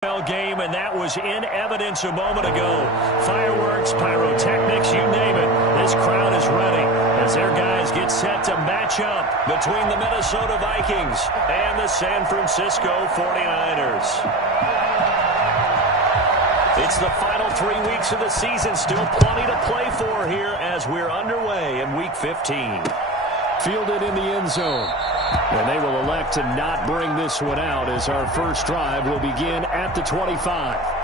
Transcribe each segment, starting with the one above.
Game, and that was in evidence a moment ago. Fireworks, pyrotechnics, you name it. This crowd is ready as their guys get set to match up between the Minnesota Vikings and the San Francisco 49ers. It's the final 3 weeks of the season. Still plenty to play for here as we're underway in Week 15. Fielded in the end zone. And they will elect to not bring this one out as our first drive will begin at the 25.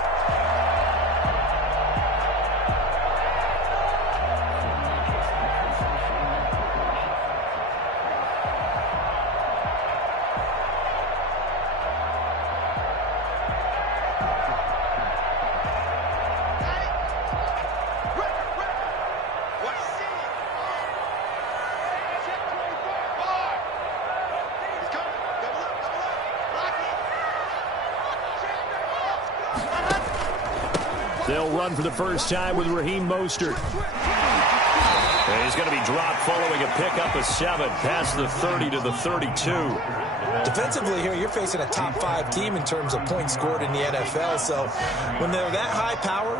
They'll run for the first time with Raheem Mostert. And he's going to be dropped following a pickup of 7 past the 30 to the 32. Defensively here, you're facing a top-5 team in terms of points scored in the NFL. So when they're that high power,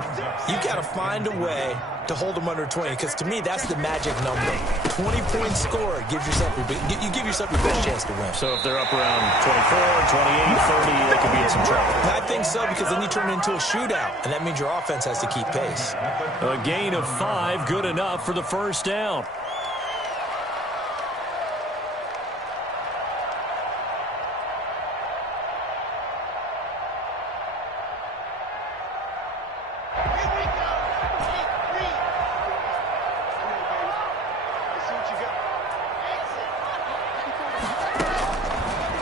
you've got to find a way to hold them under 20. Because to me, that's the magic number. 20 points scored gives yourself you give yourself your best chance to win. So if they're up around 24, 28, 30, they could be in some trouble. I think so, because then you turn it into a shootout, and that means your offense has to keep pace. A gain of 5, good enough for the first down.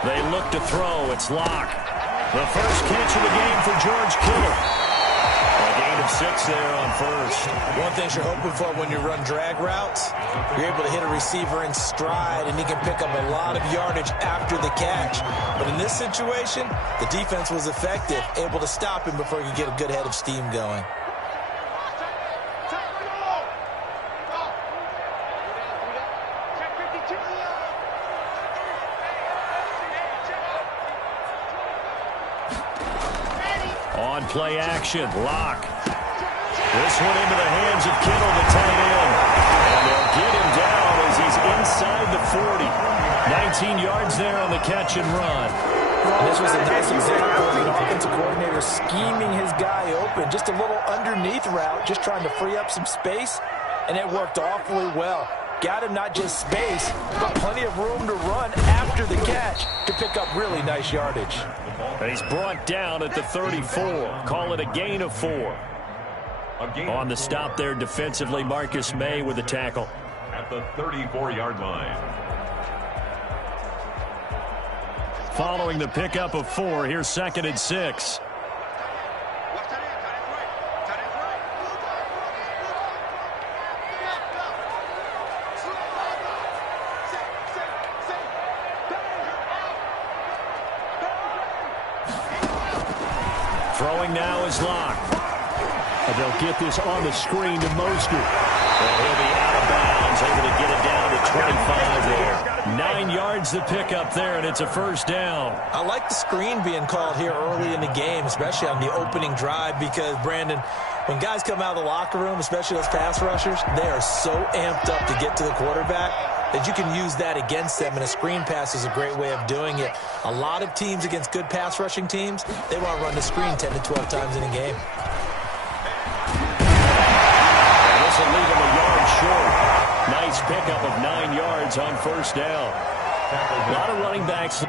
They look to throw. It's Locke. The first catch of the game for George Kittle. A gain of 6 there on first. One thing you're hoping for when you run drag routes, you're able to hit a receiver in stride, and he can pick up a lot of yardage after the catch. But in this situation, the defense was effective, able to stop him before he could get a good head of steam going. On play action, Locke. This one into the hands of Kittle, the tight end. And they'll get him down as he's inside the 40. 19 yards there on the catch and run. And this was a nice example of an offensive coordinator scheming his guy open. Just a little underneath route, just trying to free up some space. And it worked awfully well. Got him not just space, but plenty of room to run after the catch to pick up really nice yardage. And he's brought down at the 34. Call it a gain of 4. On the stop there defensively, Marcus May with the tackle. At the 34-yard line. Following the pickup of 4, here's 2nd and 6. Throwing now is Locke. And they'll get this on the screen to Mostert. Well, he'll be out of bounds, able to get it down to 25 there. 9 yards the pickup there, and it's a first down. I like the screen being called here early in the game, especially on the opening drive, because, Brandon, when guys come out of the locker room, especially those pass rushers, they are so amped up to get to the quarterback that you can use that against them, and a screen pass is a great way of doing it. A lot of teams against good pass rushing teams, they want to run the screen 10 to 12 times in a game. And this will leave him a yard short. Nice pickup of 9 yards on first down. A lot of running backs.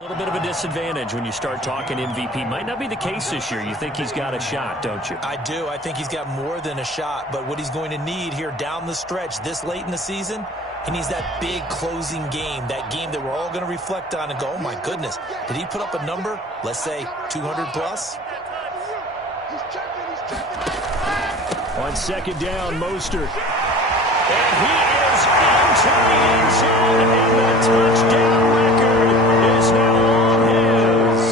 A little bit of a disadvantage when you start talking MVP. Might not be the case this year. You think he's got a shot, don't you? I do. I think he's got more than a shot. But what he's going to need here down the stretch this late in the season, he needs that big closing game, that game that we're all going to reflect on and go, oh, my goodness, did he put up a number, let's say 200 plus? On second down, Mostert. And he is into the end zone, and the touchdown record is now on his.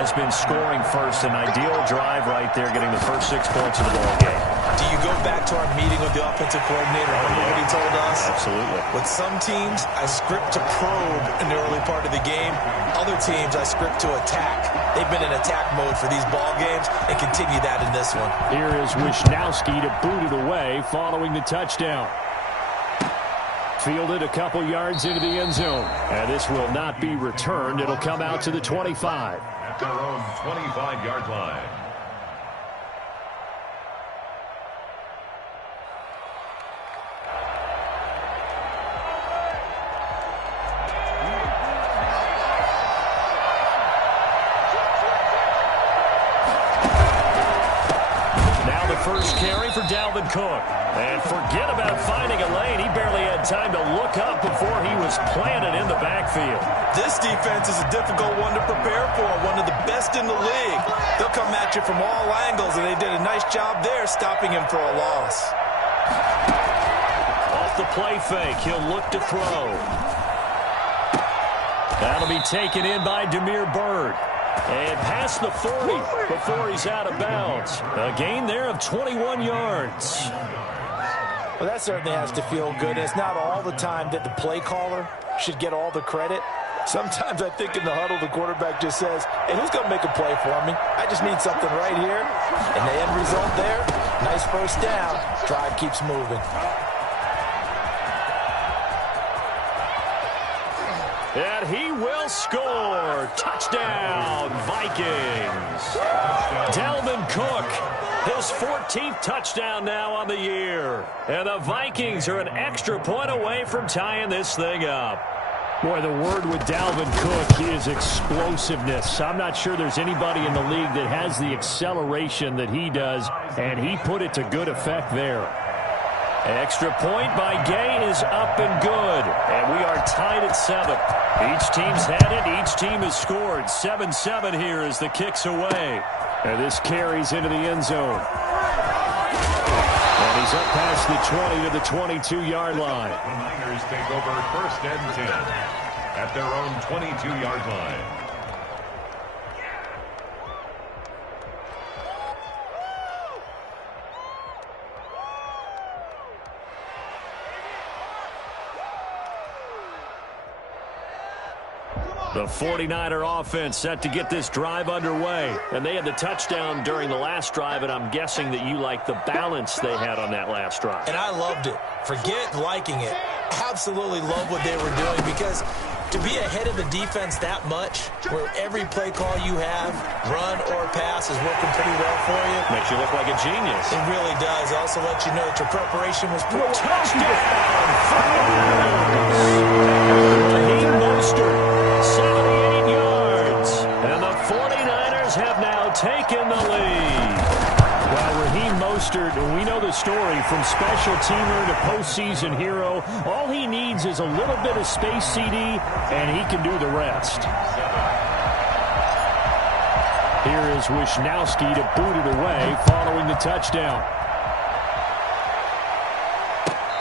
has been scoring first. An ideal drive right there, getting the first 6 points of the ball game. Do you go back to our meeting with the offensive coordinator? Remember what he told us? Absolutely. With some teams, I script to probe in the early part of the game. Other teams, I script to attack. They've been in attack mode for these ball games and continue that in this one. Here is Wisnowski to boot it away following the touchdown. Fielded a couple yards into the end zone. And this will not be returned. It'll come out to the 25. At their own 25-yard line. First carry for Dalvin Cook. And forget about finding a lane. He barely had time to look up before he was planted in the backfield. This defense is a difficult one to prepare for, one of the best in the league. They'll come at you from all angles, and they did a nice job there stopping him for a loss. Off the play fake, he'll look to throw. That'll be taken in by Damiere Byrd. And past the 40 before he's out of bounds. A gain there of 21 yards. Well, that certainly has to feel good. It's not all the time that the play caller should get all the credit. Sometimes I think in the huddle, the quarterback just says, hey, who's going to make a play for me? I just need something right here. And the end result there, nice first down. Drive keeps moving. And he will score. Touchdown, Vikings. Dalvin Cook, his 14th touchdown now on the year. And the Vikings are an extra point away from tying this thing up. Boy, the word with Dalvin Cook is explosiveness. I'm not sure there's anybody in the league that has the acceleration that he does, and he put it to good effect there. Extra point by Gay is up and good. And we are tied at 7. Each team's had it. Each team has scored. 7-7 here as the kick's away. And this carries into the end zone. And he's up past the 20 to the 22-yard line. The Niners take over first and 10 at their own 22-yard line. The 49er offense set to get this drive underway. And they had the touchdown during the last drive, and I'm guessing that you like the balance they had on that last drive. And I loved it. Forget liking it. Absolutely love what they were doing, because to be ahead of the defense that much, where every play call you have, run or pass, is working pretty well for you. Makes you look like a genius. It really does. Also let you know that your preparation was pretty. Touchdown! Raheem Mostert, 78 yards. And the 49ers have now taken the lead. Well, Raheem Mostert, we know the story, from special teamer to postseason hero. All he needs is a little bit of space, CD, and he can do the rest. Here is Wisnowski to boot it away following the touchdown.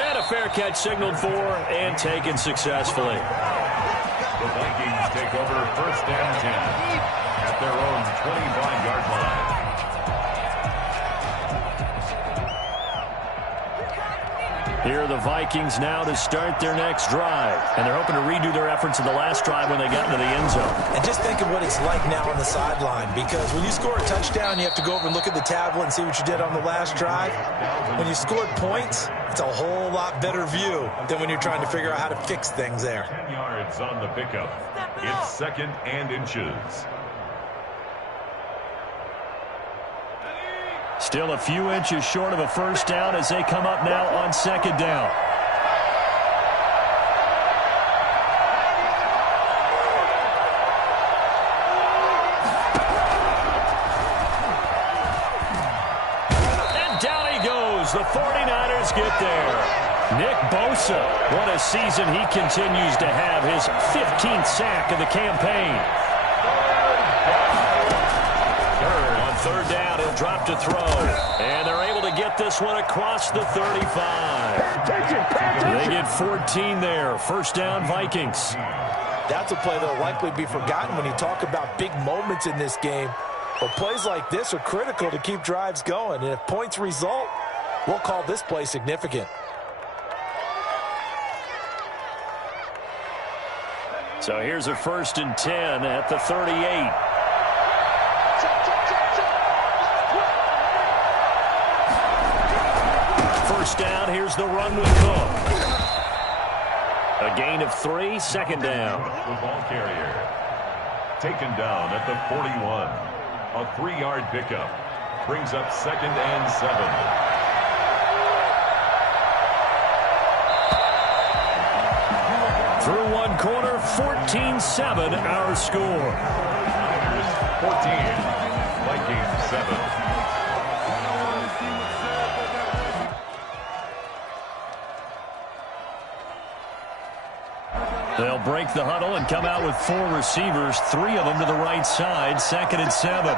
And a fair catch signaled for and taken successfully. The Vikings take over first and 10 at their own 25-yard line. Here are the Vikings now to start their next drive. And they're hoping to redo their efforts in the last drive when they got into the end zone. And just think of what it's like now on the sideline, because when you score a touchdown, you have to go over and look at the tablet and see what you did on the last drive. When you scored points, it's a whole lot better view than when you're trying to figure out how to fix things there. 10 yards on the pickup. It's second and inches. Still a few inches short of a first down as they come up now on second down. And down he goes. The 49ers get there. Nick Bosa, what a season he continues to have. His 15th sack of the campaign. On third down, he'll drop to throw. And they're able to get this one across the 35. They get 14 there. First down, Vikings. That's a play that will likely be forgotten when you talk about big moments in this game. But plays like this are critical to keep drives going. And if points result, we'll call this play significant. So here's a 1st and 10 at the 38. First down, here's the run with Cook. A gain of 3, 2nd down. The ball carrier taken down at the 41. A 3-yard pickup brings up 2nd and 7. Through one quarter, 14-7 our score. Niners 14, Vikings 7. They'll break the huddle and come out with 4 receivers, 3 of them to the right side, 2nd and 7.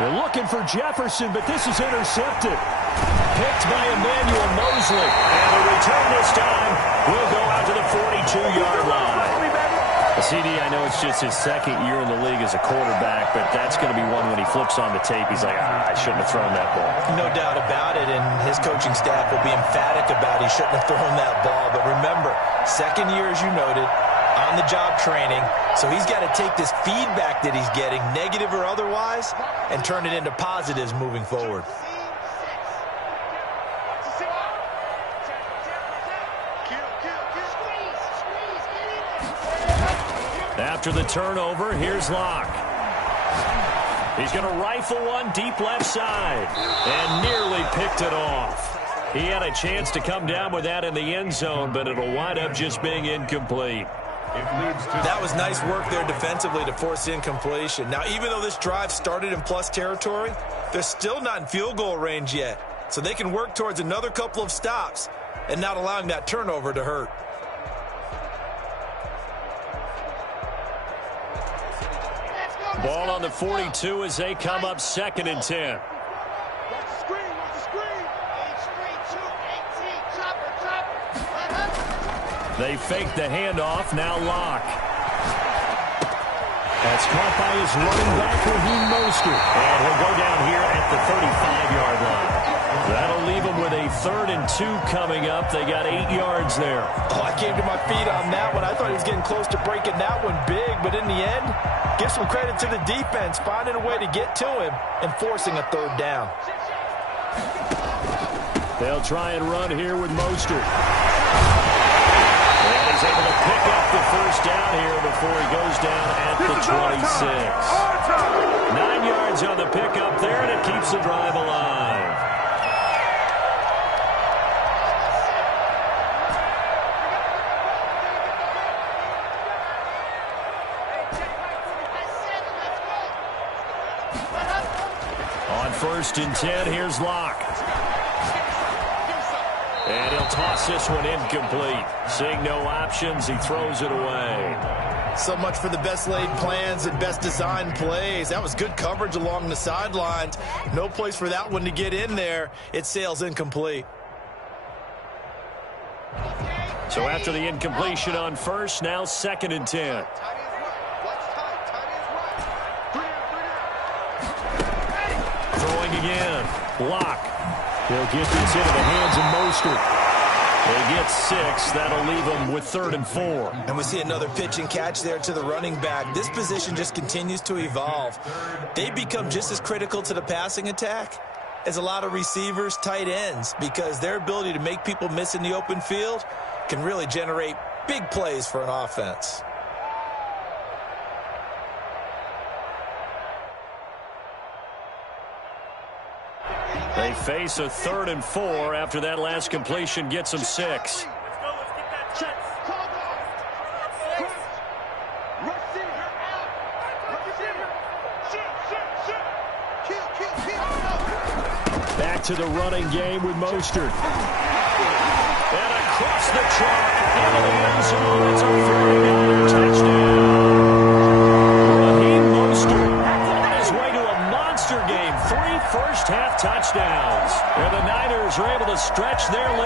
They're looking for Jefferson, but this is intercepted. Picked by Emmanuel Mosley. And the return this time will go out to the 42-yard line. CD, I know it's just his 2nd year in the league as a quarterback, but that's going to be one when he flips on the tape. He's like, I shouldn't have thrown that ball. No doubt about it, and his coaching staff will be emphatic about he shouldn't have thrown that ball. But remember, 2nd year, as you noted, on-the-job training, so he's got to take this feedback that he's getting, negative or otherwise, and turn it into positives moving forward. After the turnover, here's Locke. He's going to rifle one deep left side and nearly picked it off. He had a chance to come down with that in the end zone, but it'll wind up just being incomplete. That was nice work there defensively to force incompletion. Now, even though this drive started in plus territory, they're still not in field goal range yet. So they can work towards another couple of stops and not allowing that turnover to hurt. Ball on the 42 as they come up 2nd and 10. They fake the handoff, now Locke. That's caught by his running back, Raheem Mostert. And he'll go down here at the 35-yard line. That'll leave him with a 3rd and 2 coming up. They got 8 yards there. Oh, I came to my feet on that one. I thought he was getting close to breaking that one big, but in the end, give some credit to the defense, finding a way to get to him and forcing a 3rd down. They'll try and run here with Mostert. And he's able to pick up the 1st down here before he goes down at the 26. 9 yards on the pickup there, and it keeps the drive alive. On 1st and 10, here's Locke. And he'll toss this one incomplete. Seeing no options, he throws it away. So much for the best laid plans and best designed plays. That was good coverage along the sidelines. No place for that one to get in there. It sails incomplete. So after the incompletion on 1st, now 2nd and 10. Throwing again. Locke. He'll get this into the hands of Mostert. They get 6. That'll leave them with 3rd and 4. And we see another pitch and catch there to the running back. This position just continues to evolve. They become just as critical to the passing attack as a lot of receivers, tight ends, because their ability to make people miss in the open field can really generate big plays for an offense. They face a 3rd and 4 after that last completion gets them 6. Let's get that Back to the running game with Mostert. And across the chalk into the end zone. It's a 49er touchdown. Raheem Mostert on his way to a monster game. 3 first-half touchdowns. And the Niners are able to stretch their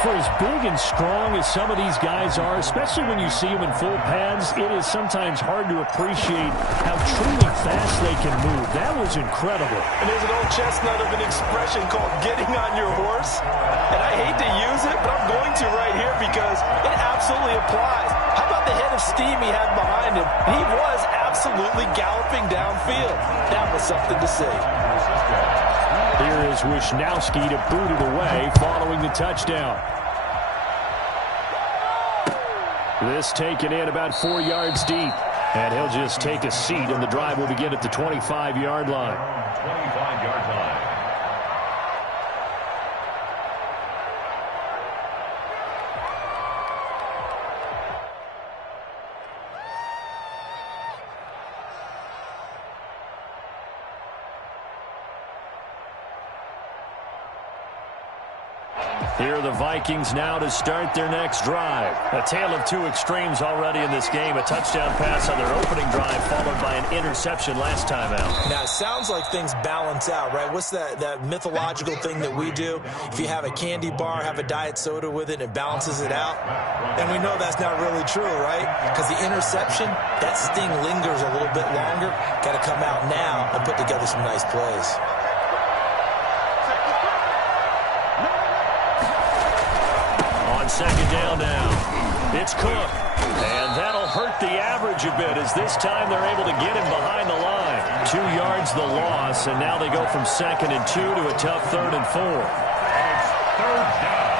for as big and strong as some of these guys are, especially when you see them in full pads, it is sometimes hard to appreciate how truly fast they can move. That was incredible. And there's an old chestnut of an expression called getting on your horse. And I hate to use it, but I'm going to right here because it absolutely applies. How about the head of steam he had behind him? He was absolutely galloping downfield. That was something to see. Here is Wisnowski to boot it away following the touchdown. This taken in about 4 yards deep. And he'll just take a seat, and the drive will begin at the 25-yard line. 25-yard line. Here are the Vikings now to start their next drive. A tale of two extremes already in this game. A touchdown pass on their opening drive followed by an interception last time out. Now, it sounds like things balance out, right? What's that mythological thing that we do? If you have a candy bar, have a diet soda with it, it balances it out. And we know that's not really true, right? Because the interception, that sting lingers a little bit longer. Got to come out now and put together some nice plays. Second down now. It's Cook. And that'll hurt the average a bit as this time they're able to get him behind the line. 2 yards the loss, and now they go from 2nd and 2 to a tough 3rd and 4. Third down.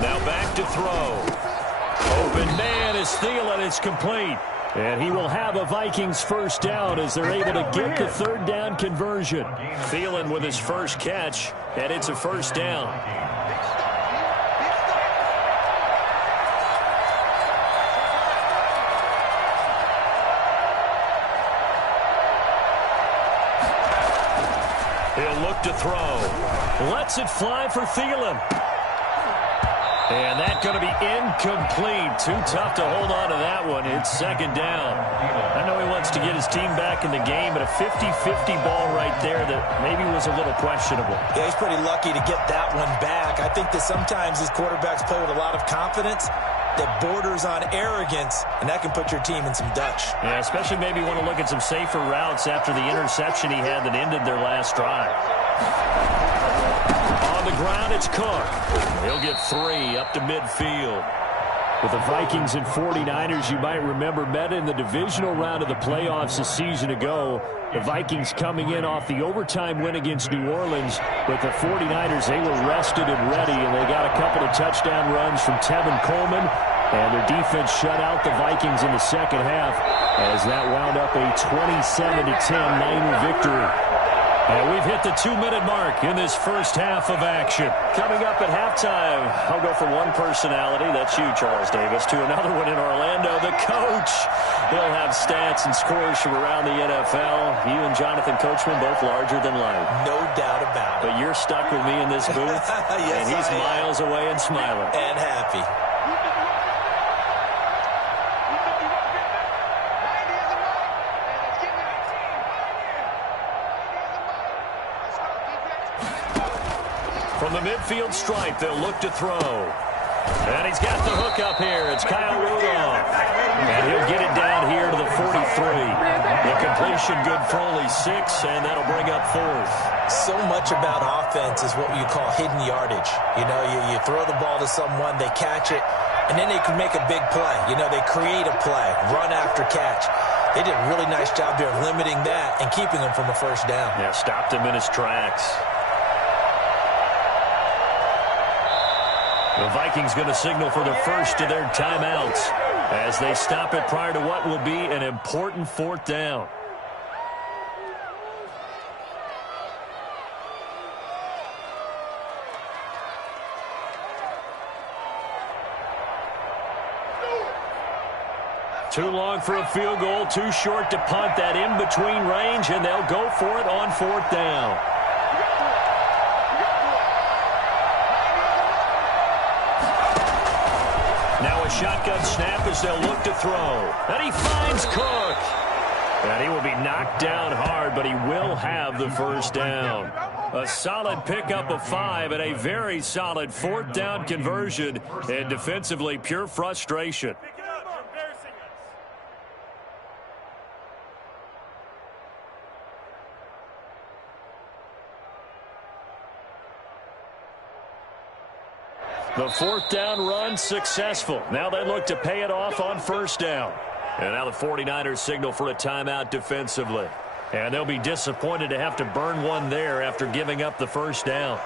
Now back to throw. Open man is Thielen. It's complete. And he will have a Vikings first down as they're able to get the 3rd down conversion. Thielen with his first catch, and it's a first down. He'll look to throw. Lets it fly for Thielen. And that's going to be incomplete. Too tough to hold on to that one. It's 2nd down. I know he wants to get his team back in the game, but a 50-50 ball right there that maybe was a little questionable. Yeah, he's pretty lucky to get that one back. I think that sometimes these quarterbacks play with a lot of confidence that borders on arrogance, and that can put your team in some Dutch. Yeah, especially maybe want to look at some safer routes after the interception he had that ended their last drive. On the ground, it's Cook. He'll get 3 up to midfield. With the Vikings and 49ers, you might remember, met in the divisional round of the playoffs a season ago. The Vikings coming in off the overtime win against New Orleans. But the 49ers, they were rested and ready, and they got a couple of touchdown runs from Tevin Coleman. And their defense shut out the Vikings in the second half as that wound up a 27-10 Niner victory. And we've hit the 2-minute mark in this first half of action. Coming up at halftime, I'll go from one personality, that's you, Charles Davis, to another one in Orlando, the coach. He'll have stats and scores from around the NFL. You and Jonathan Coachman both larger than life. No doubt about it. But you're stuck with me in this booth, yes, and he's miles away and smiling. And happy. From the midfield stripe, they'll look to throw. And he's got the hook up here. It's Kyle Rudolph. And he'll get it down here to the 43. The completion good for only 6, and that'll bring up 4th. So much about offense is what you call hidden yardage. You know, you throw the ball to someone, they catch it, and then they can make a big play. You know, they create a play, run after catch. They did a really nice job there of limiting that and keeping him from a first down. Yeah, stopped him in his tracks. The Vikings going to signal for the first of their timeouts as they stop it prior to what will be an important 4th down. Too long for a field goal, too short to punt. That in-between range, and they'll go for it on 4th down. Now a shotgun snap as they'll look to throw. And he finds Cook. And he will be knocked down hard, but he will have the first down. A solid pickup of 5 and a very solid 4th down conversion. And defensively, pure frustration. The 4th down run successful. Now they look to pay it off on 1st down. And now the 49ers signal for a timeout defensively. And they'll be disappointed to have to burn one there after giving up the first down.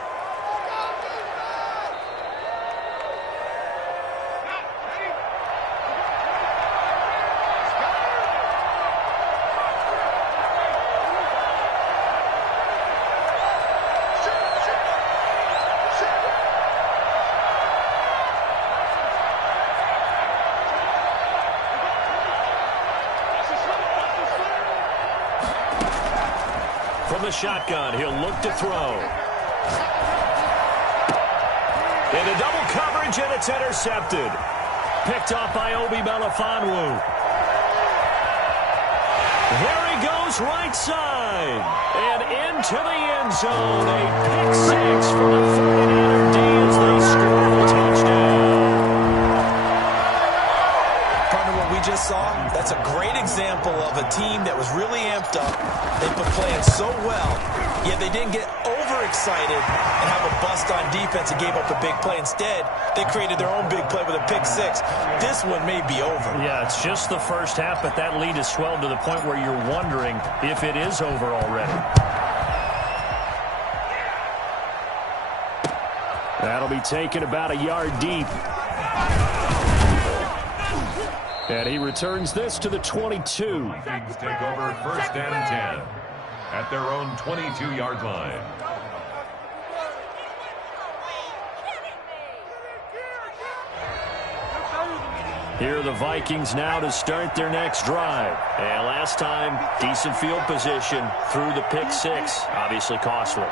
From the shotgun, he'll look to throw. Into double coverage, and it's intercepted. Picked off by Obi Melifonwu. Here he goes right side. And into the end zone. A pick 6 for the 49er D as they score the touchdown. Partner, what we just saw, that's a great example of a team that was really amped up. They've been playing so well, yet they didn't get overexcited and have a bust on defense and gave up a big play. Instead, they created their own big play with a pick 6. This one may be over. Yeah, it's just the first half, but that lead has swelled to the point where you're wondering if it is over already. That'll be taken about a yard deep. And he returns this to the 22. Vikings take over 1st and 10 at their own 22-yard line. Here are the Vikings now to start their next drive. And last time, decent field position through the pick 6. Obviously costly.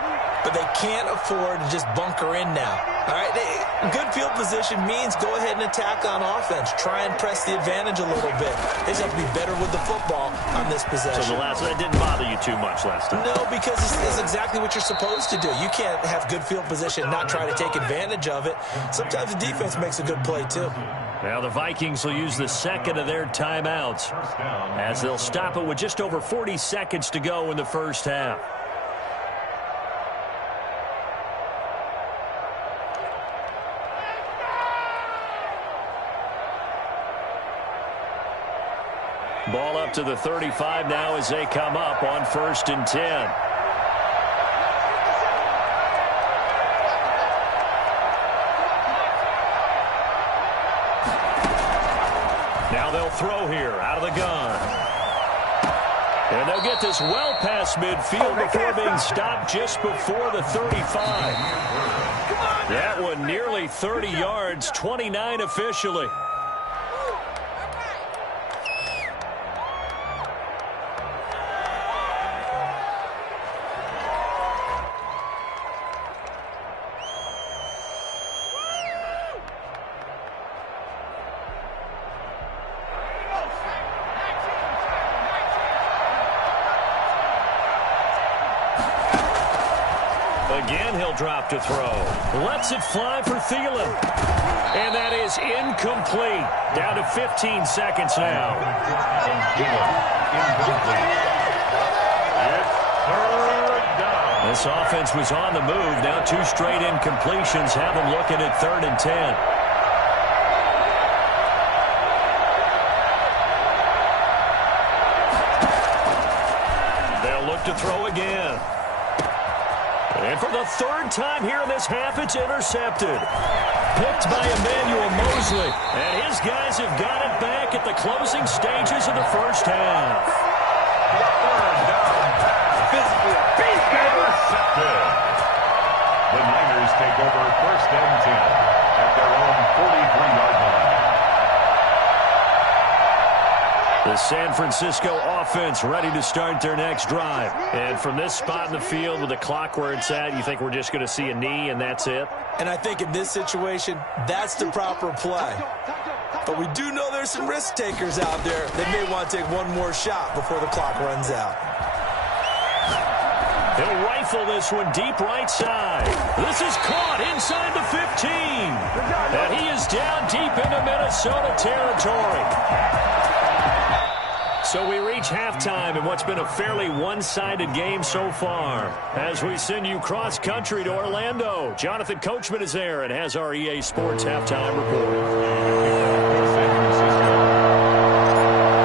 But they can't afford to just bunker in now. All right, good field position means go ahead and attack on offense. Try and press the advantage a little bit. They just have to be better with the football on this possession. So that didn't bother you too much last time? No, because it's exactly what you're supposed to do. You can't have good field position and not try to take advantage of it. Sometimes the defense makes a good play, too. Now the Vikings will use the second of their timeouts as they'll stop it with just over 40 seconds to go in the first half. Ball up to the 35 now as they come up on 1st and 10. Now they'll throw here out of the gun. And they'll get this well past midfield before being stopped just before the 35. That one nearly 30 yards, 29 officially. Again, he'll drop to throw. Lets it fly for Thielen. And that is incomplete. Down to 15 seconds now. This offense was on the move. Now 2 straight incompletions have them looking at 3rd and 10. They'll look to throw again. And for the 3rd time here in this half, it's intercepted. Picked by Emmanuel Mosley. And his guys have got it back at the closing stages of the first half. Intercepted. The Niners take over 1st and 10 at their own 43-yard line. The San Francisco offense ready to start their next drive. And from this spot in the field with the clock where it's at, you think we're just going to see a knee and that's it? And I think in this situation, that's the proper play. But we do know there's some risk takers out there that may want to take one more shot before the clock runs out. He'll rifle this one deep right side. This is caught inside the 15. And he is down deep into Minnesota territory. So we reach halftime in what's been a fairly one-sided game so far. As we send you cross-country to Orlando, Jonathan Coachman is there and has our EA Sports halftime report.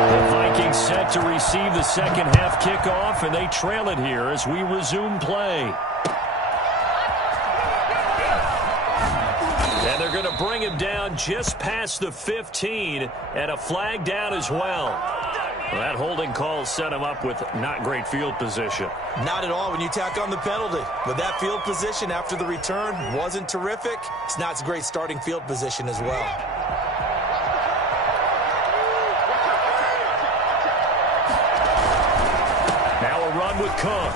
The Vikings set to receive the second-half kickoff, and they trail it here as we resume play. And they're going to bring him down just past the 15, and a flag down as well. Well, that holding call set him up with not great field position. Not at all when you tack on the penalty. But that field position after the return wasn't terrific. It's not a great starting field position as well. Now a run with Cook.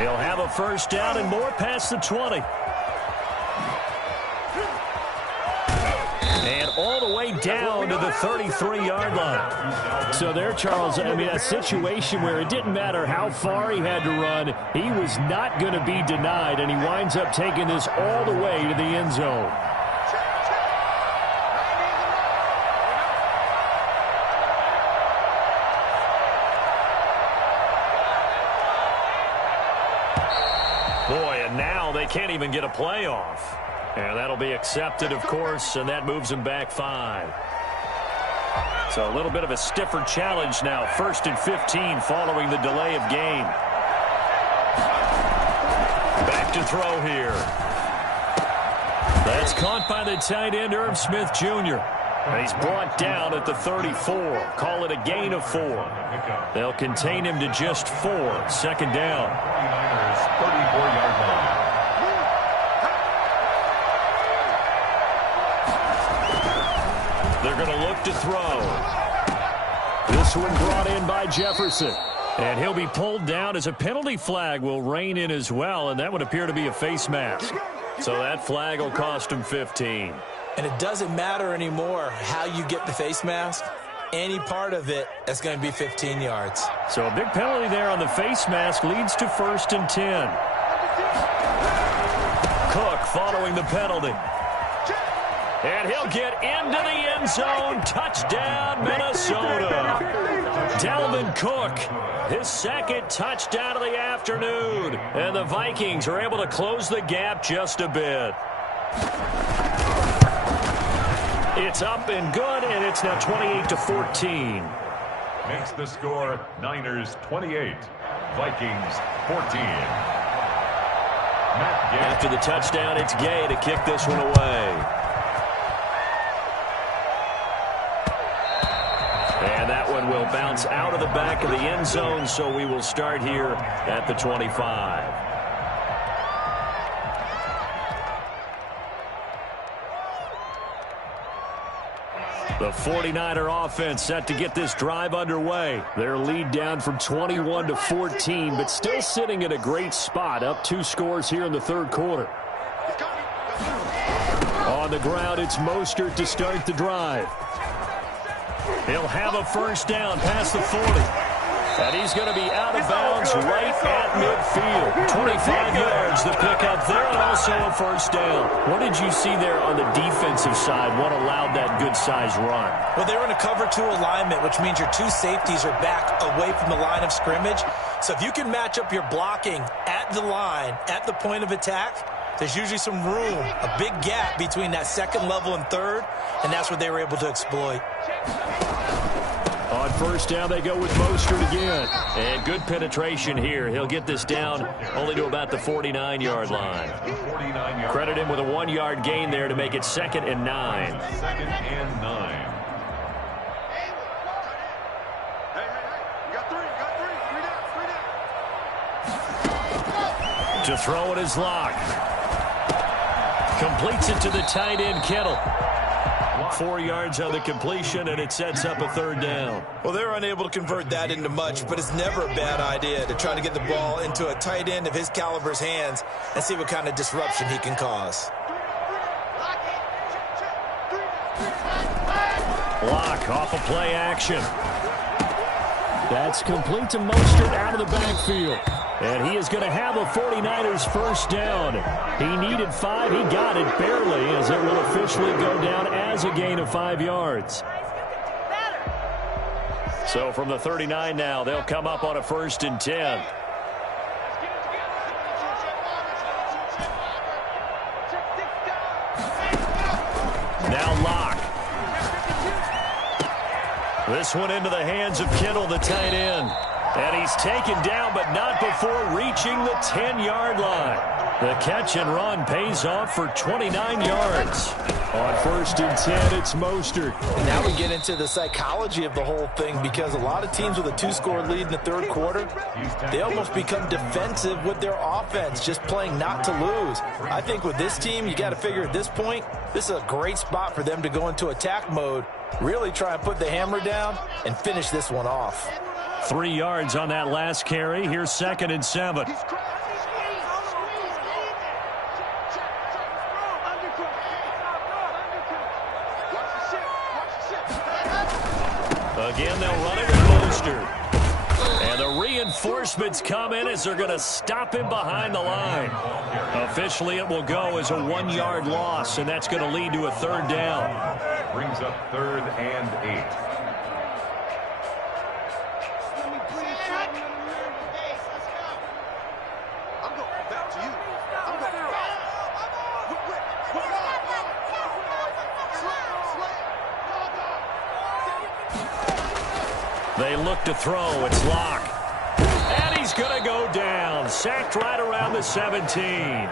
He'll have a first down and more past the 20. And all the way down to the 33-yard line. So there, Charles, I mean, a situation where it didn't matter how far he had to run, he was not going to be denied, and he winds up taking this all the way to the end zone. Boy, and now they can't even get a playoff. And that'll be accepted, of course, and that moves him back 5. So a little bit of a stiffer challenge now. 1st and 15 following the delay of game. Back to throw here. That's caught by the tight end, Irv Smith Jr. And he's brought down at the 34. Call it a gain of 4. They'll contain him to just 4. 2nd down. 49ers 34-yard line. They're going to look to throw. This one brought in by Jefferson. And he'll be pulled down as a penalty flag will rein in as well, and that would appear to be a face mask. So that flag will cost him 15. And it doesn't matter anymore how you get the face mask. Any part of it, that's going to be 15 yards. So a big penalty there on the face mask leads to 1st and 10. Cook following the penalty. And he'll get into the end zone. Touchdown, Minnesota. Dalvin Cook, his 2nd touchdown of the afternoon. And the Vikings are able to close the gap just a bit. It's up and good, and it's now 28-14. Makes the score Niners 28, Vikings 14. After the touchdown, it's Gay to kick this one away. And that one will bounce out of the back of the end zone, so we will start here at the 25. The 49er offense set to get this drive underway. Their lead down from 21-14, but still sitting at a great spot, up 2 scores here in the 3rd quarter. On the ground, it's Mostert to start the drive. He'll have a first down past the 40. And he's going to be out of bounds right at midfield. 25 yards the pickup there, and also a first down. What did you see there on the defensive side? What allowed that good-sized run? Well, they were in a cover 2 alignment, which means your 2 safeties are back away from the line of scrimmage. So if you can match up your blocking at the line, at the point of attack, there's usually some room, a big gap between that 2nd level and 3rd, and that's what they were able to exploit. On first down, they go with Mostert again. And good penetration here. He'll get this down only to about the 49-yard line. Credit him with a 1-yard gain there to make it 2nd and 9. 2nd and 9. To throw it is Locke. Completes it to the tight end, Kittle. 4 yards on the completion, and it sets up a third down. Well, they're unable to convert that into much, but it's never a bad idea to try to get the ball into a tight end of his caliber's hands and see what kind of disruption he can cause. Block off a play action. That's complete to Mostert out of the backfield. And he is going to have a 49ers first down. He needed 5. He got it barely, as it will officially go down as a gain of 5 yards. So from the 39 now, they'll come up on a 1st and 10. Now Locke. This one into the hands of Kittle, the tight end. And he's taken down, but not before reaching the 10-yard line. The catch and run pays off for 29 yards. On 1st and 10, it's Mostert. Now we get into the psychology of the whole thing, because a lot of teams with a 2-score lead in the third quarter, they almost become defensive with their offense, just playing not to lose. I think with this team, you got to figure at this point, this is a great spot for them to go into attack mode, really try and put the hammer down and finish this one off. 3 yards on that last carry. Here's 2nd and 7. Again, they'll run it with Mostert. And the reinforcements come in as they're going to stop him behind the line. Officially, it will go as a 1-yard loss, and that's going to lead to a third down. Brings up 3rd and 8. They look to throw. It's Locke. And he's going to go down. Sacked right around the 17.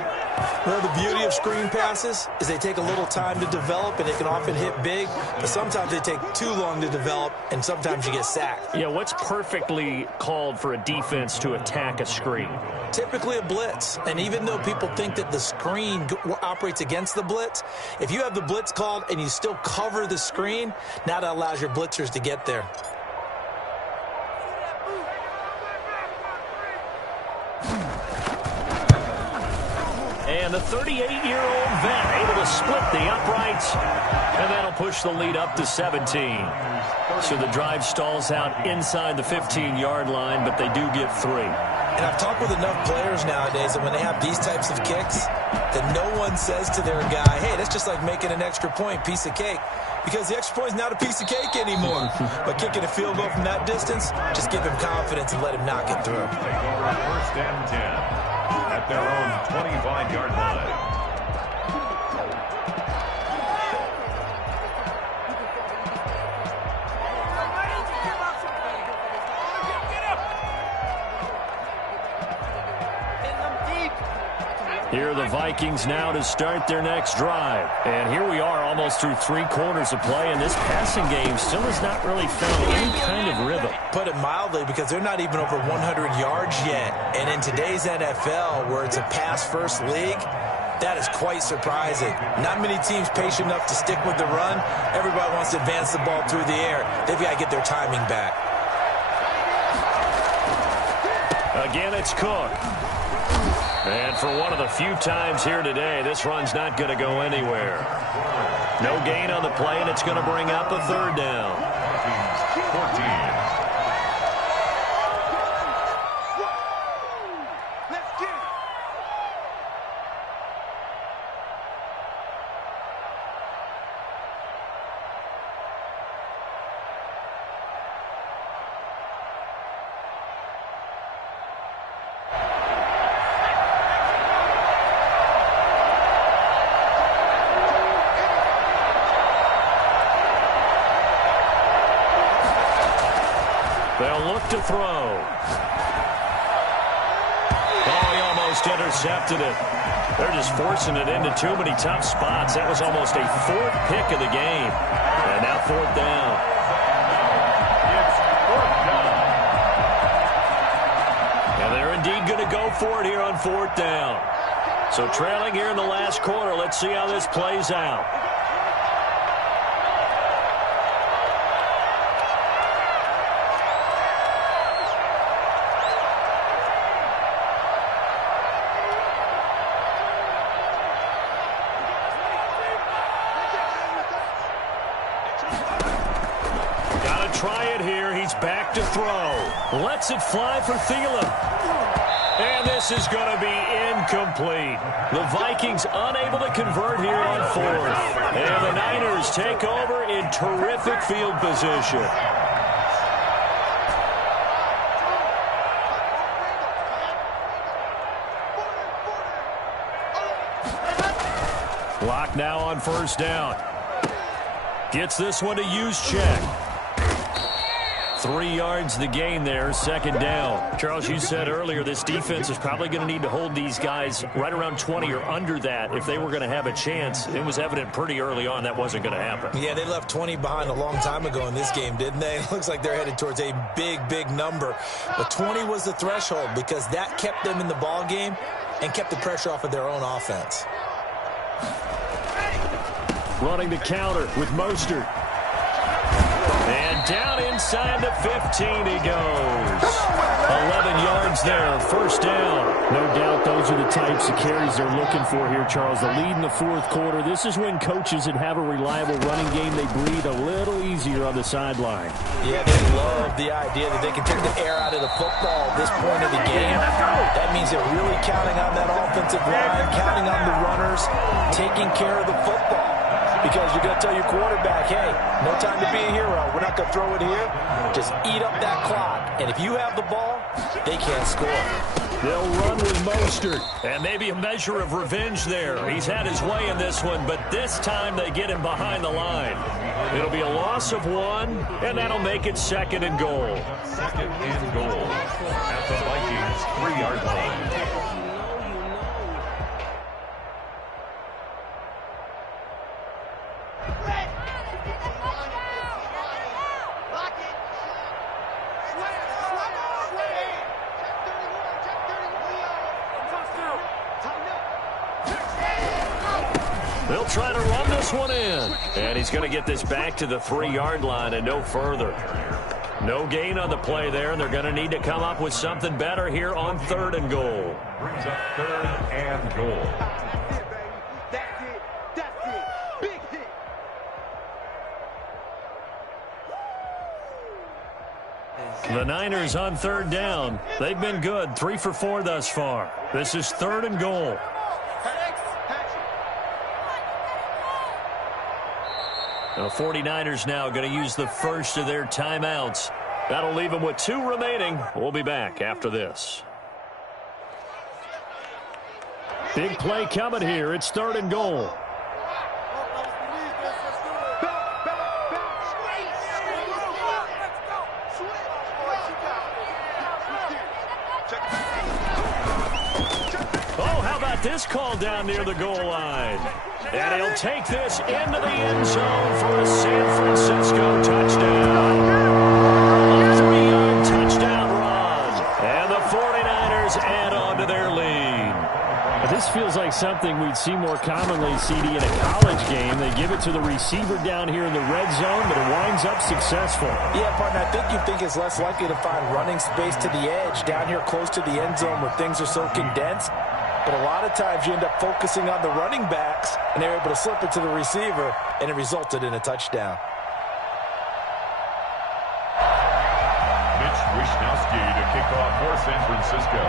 Well, the beauty of screen passes is they take a little time to develop, and they can often hit big, but sometimes they take too long to develop, and sometimes you get sacked. Yeah, what's perfectly called for a defense to attack a screen? Typically a blitz, and even though people think that the screen operates against the blitz, if you have the blitz called and you still cover the screen, now that allows your blitzers to get there. And the 38-year-old vet able to split the uprights, and that'll push the lead up to 17. So the drive stalls out inside the 15-yard line, but they do get 3. And I've talked with enough players nowadays that when they have these types of kicks, that no one says to their guy, hey, that's just like making an extra point, piece of cake. Because the extra point is not a piece of cake anymore. But kicking a field goal from that distance, just give him confidence and let him knock it through. Take over 1st and 10 at their own 25-yard line. Here are the Vikings now to start their next drive. And here we are almost through 3 quarters of play, and this passing game still has not really found any kind of rhythm. Put it mildly, because they're not even over 100 yards yet. And in today's NFL, where it's a pass-first league, that is quite surprising. Not many teams patient enough to stick with the run. Everybody wants to advance the ball through the air. They've got to get their timing back. Again, it's Cook. And for one of the few times here today, this run's not going to go anywhere. No gain on the play, and it's going to bring up a third down. 14. They'll look to throw. Oh, he almost intercepted it. They're just forcing it into too many tough spots. That was almost a 4th pick of the game. And now 4th down. It's 4th down. And they're indeed going to go for it here on 4th down. So trailing here in the last quarter, let's see how this plays out. Got to try it here. He's back to throw. Lets it fly for Thielen. And this is going to be incomplete. The Vikings unable to convert here on fourth. And the Niners take over in terrific field position. Clock now on first down. Gets this one to Juszczyk. 3 yards the gain there, second down. Charles, you said earlier this defense is probably going to need to hold these guys right around 20 or under that if they were going to have a chance. It was evident pretty early on that wasn't going to happen. Yeah, they left 20 behind a long time ago in this game, didn't they? It looks like they're headed towards a big number. But 20 was the threshold because that kept them in the ball game and kept the pressure off of their own offense. Running the counter with Mostert. And down inside the 15 he goes. 11 yards there, first down. No doubt those are the types of carries they're looking for here, Charles. The lead in the fourth quarter. This is when coaches that have a reliable running game, they breathe a little easier on the sideline. Yeah, they love the idea that they can take the air out of the football at this point of the game. That means they're really counting on that offensive line, counting on the runners, taking care of the football. Because you're going to tell your quarterback, hey, no time to be a hero. We're not going to throw it here. Just eat up that clock. And if you have the ball, they can't score. They'll run with Mostert. And maybe a measure of revenge there. He's had his way in this one, but this time they get him behind the line. It'll be a loss of 1, and that'll make it second and goal. Second and goal at the Vikings 3-yard line. They'll try to run this one in. And he's going to get this back to the 3-yard line and no further. No gain on the play there, and they're going to need to come up with something better here on 3rd and goal. Brings up 3rd and goal. The Niners on 3rd down. They've been good, 3 for 4 thus far. This is 3rd and goal. The 49ers now going to use the first of their timeouts. That'll leave them with 2 remaining. We'll be back after this. Big play coming here. It's 3rd and goal. Oh, how about this call down near the goal line? And he'll take this into the end zone for a San Francisco touchdown. A 3-yard touchdown run. And the 49ers add on to their lead. This feels like something we'd see more commonly, CD, in a college game. They give it to the receiver down here in the red zone, but it winds up successful. Yeah, partner, I think you think it's less likely to find running space to the edge down here close to the end zone where things are so condensed. But a lot of times you end up focusing on the running backs, and they're able to slip it to the receiver, and it resulted in a touchdown. Mitch Wishnowsky to kick off for San Francisco.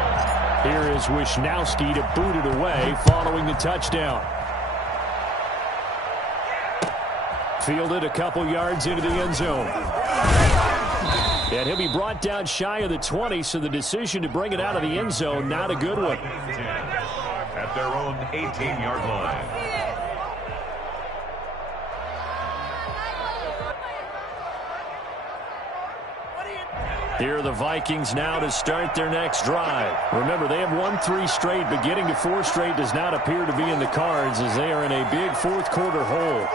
Here is Wishnowsky to boot it away following the touchdown. Fielded a couple yards into the end zone. And he'll be brought down shy of the 20, so the decision to bring it out of the end zone, not a good one. At their own 18-yard line. Here are the Vikings now to start their next drive. Remember, they have won 3 straight, but getting to 4 straight does not appear to be in the cards as they are in a big fourth quarter hole.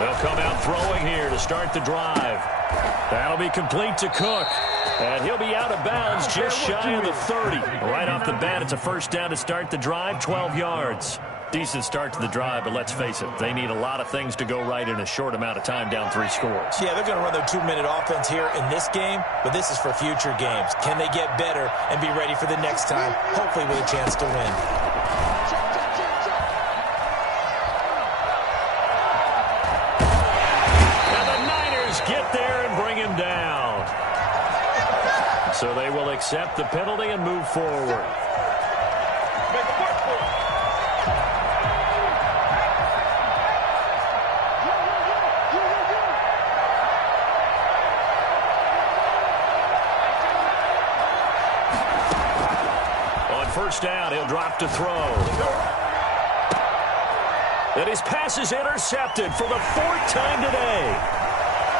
They'll come out throwing here to start the drive. That'll be complete to Cook. And he'll be out of bounds just shy of the 30. Right off the bat, it's a first down to start the drive, 12 yards. Decent start to the drive, but let's face it, they need a lot of things to go right in a short amount of time, down 3 scores. Yeah, they're going to run their 2-minute offense here in this game, but this is for future games. Can they get better and be ready for the next time, hopefully with a chance to win? So they will accept the penalty and move forward. On first down, he'll drop to throw. And his pass is intercepted for the 4th time today.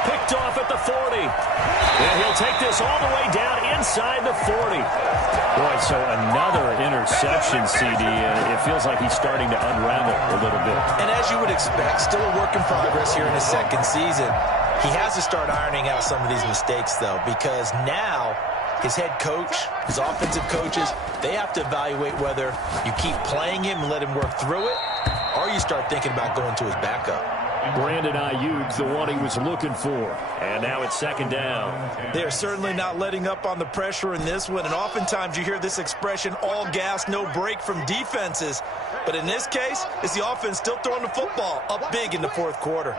Picked off at the 40. And he'll take this all the way down inside the 40. Boy, so another interception, CD, and it feels like he's starting to unravel a little bit. And as you would expect, still a work in progress here in his second season. He has to start ironing out some of these mistakes, though, because now his head coach, his offensive coaches, they have to evaluate whether you keep playing him and let him work through it, or you start thinking about going to his backup. Brandon Ayuk, the one he was looking for. And now it's 2nd down. They are certainly not letting up on the pressure in this one, and oftentimes you hear this expression, all gas, no break from defenses. But in this case, it's the offense still throwing the football up big in the 4th quarter.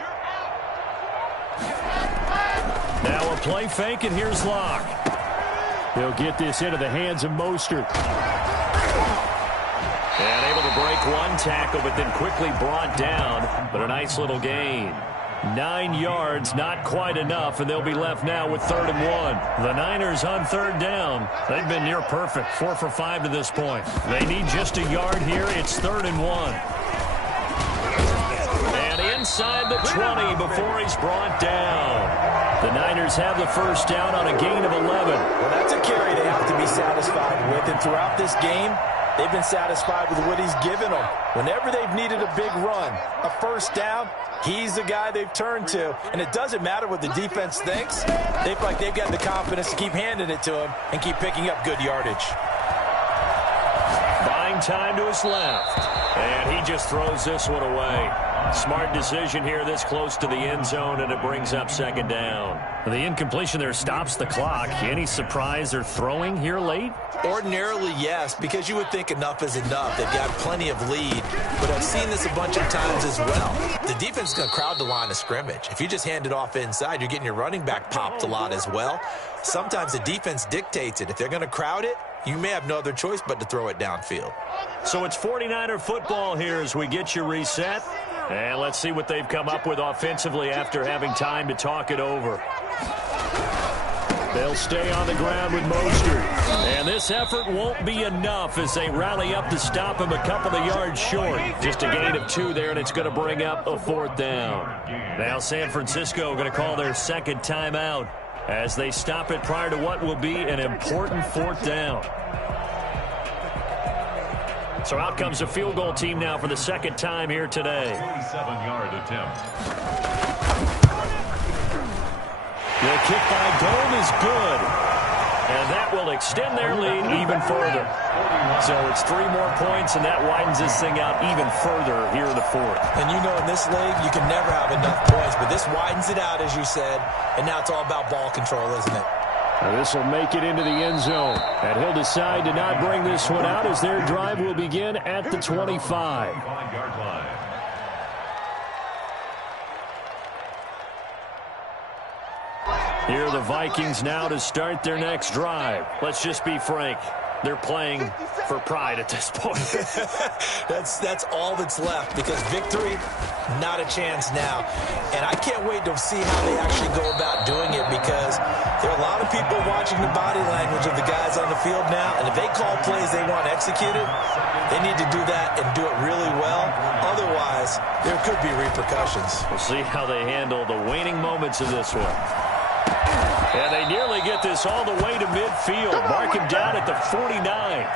Now a play fake, and here's Locke. He'll get this into the hands of Mostert. And able to break one tackle, but then quickly brought down. But a nice little gain. 9 yards, not quite enough, and they'll be left now with 3rd and 1. The Niners on 3rd down. They've been near perfect, 4 for 5 to this point. They need just a yard here. It's 3rd and 1. And inside the 20 before he's brought down. The Niners have the first down on a gain of 11. Well, that's a carry they have to be satisfied with, and throughout this game, they've been satisfied with what he's given them. Whenever they've needed a big run, a first down, he's the guy they've turned to. And it doesn't matter what the defense thinks. They feel like they've got the confidence to keep handing it to him and keep picking up good yardage. Buying time to his left. And he just throws this one away. Smart decision here this close to the end zone, and it brings up 2nd down. The incompletion there stops the clock. Any surprise they're throwing here late? Ordinarily, yes, because you would think enough is enough. They've got plenty of lead, but I've seen this a bunch of times as well. The defense is going to crowd the line of scrimmage. If you just hand it off inside, you're getting your running back popped a lot as well. Sometimes the defense dictates it. If they're going to crowd it, you may have no other choice but to throw it downfield. So it's 49er football here as we get you reset. And let's see what they've come up with offensively after having time to talk it over. They'll stay on the ground with Mostert. And this effort won't be enough as they rally up to stop him a couple of yards short. Just a gain of 2 there, and it's going to bring up a 4th down. Now San Francisco going to call their 2nd timeout as they stop it prior to what will be an important 4th down. So out comes a field goal team now for the 2nd time here today. 47-yard attempt. The kick by Dome is good. And that will extend their lead even further. So it's 3 more points, and that widens this thing out even further here in the 4th. And you know in this league, you can never have enough points, but this widens it out, as you said, and now it's all about ball control, isn't it? This will make it into the end zone. And he'll decide to not bring this one out as their drive will begin at the 25. 5-yard line. Here are the Vikings now to start their next drive. Let's just be frank. They're playing for pride at this point. That's all that's left, because victory, not a chance now. And I can't wait to see how they actually go about doing it, because there are a lot of people watching the body language of the guys on the field now, and if they call plays they want executed, they need to do that and do it really well. Otherwise, there could be repercussions. We'll see how they handle the waning moments of this one. And they nearly get this all the way to midfield. Mark him down at the 49.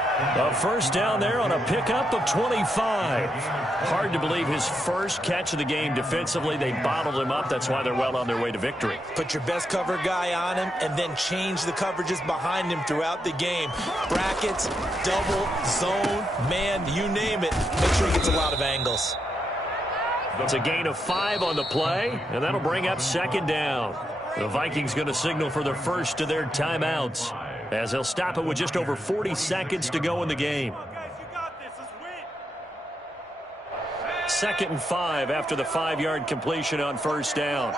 A first down there on a pickup of 25. Hard to believe his first catch of the game defensively. They bottled him up. That's why they're well on their way to victory. Put your best cover guy on him and then change the coverages behind him throughout the game. Brackets, double, zone, man, you name it. Make sure he gets a lot of angles. It's a gain of 5 on the play, and that'll bring up 2nd down. The Vikings going to signal for the first of their timeouts as they'll stop it with just over 40 seconds to go in the game. 2nd and 5 after the 5-yard completion on first down.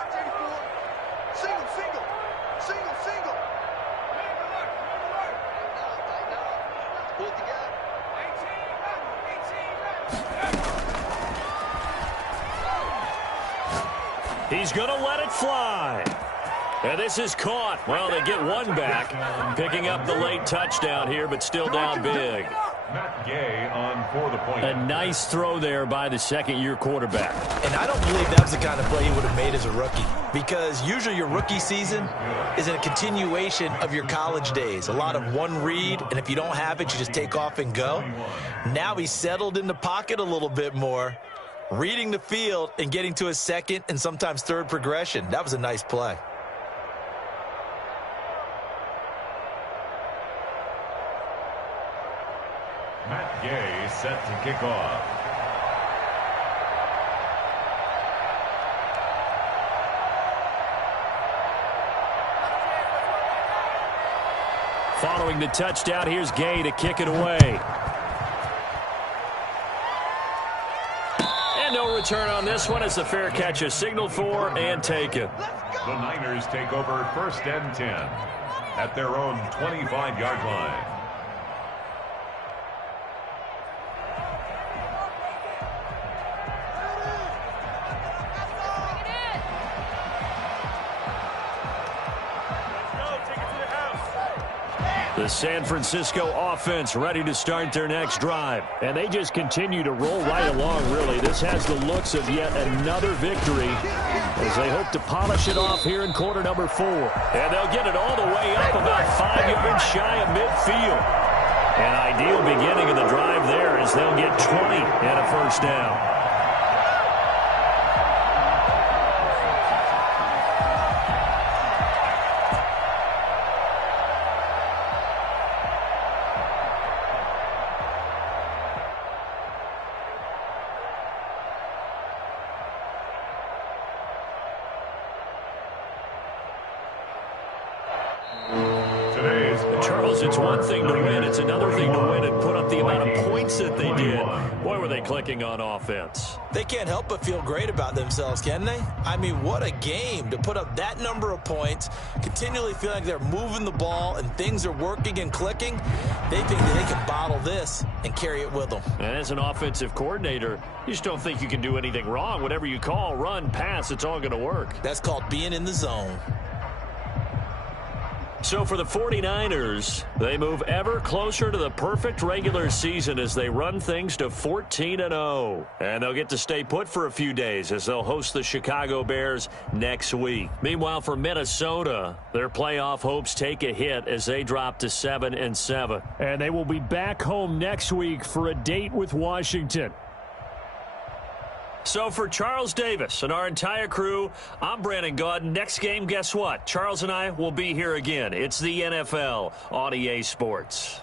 He's going to let it fly. And this is caught. Well, they get one back, picking up the late touchdown here, but still down big. Matt Gay on for the point. A nice throw there by the second-year quarterback. And I don't believe that was the kind of play he would have made as a rookie, because usually your rookie season is a continuation of your college days. A lot of one read, and if you don't have it, you just take off and go. Now he's settled in the pocket a little bit more, reading the field and getting to his second and sometimes third progression. That was a nice play. Matt Gay set to kick off. Following the touchdown, here's Gay to kick it away. And no return on this one as the fair catch is signaled for and taken. The Niners take over 1st and 10 at their own 25-yard line. The San Francisco offense ready to start their next drive. And they just continue to roll right along, really. This has the looks of yet another victory as they hope to polish it off here in quarter number 4. And they'll get it all the way up about 5 yards shy of midfield. An ideal beginning of the drive there as they'll get 20 and a first down. Charles, it's one thing to win. It's another thing to win and put up the amount of points that they did. Boy, were they clicking on offense. They can't help but feel great about themselves, can they? I mean, what a game to put up that number of points, continually feeling like they're moving the ball and things are working and clicking. They think that they can bottle this and carry it with them. And as an offensive coordinator, you just don't think you can do anything wrong. Whatever you call, run, pass, it's all going to work. That's called being in the zone. So for the 49ers, they move ever closer to the perfect regular season as they run things to 14-0. And they'll get to stay put for a few days as they'll host the Chicago Bears next week. Meanwhile, for Minnesota, their playoff hopes take a hit as they drop to 7-7. And they will be back home next week for a date with Washington. So for Charles Davis and our entire crew, I'm Brandon Gaudin. Next game, guess what? Charles and I will be here again. It's the NFL on EA Sports.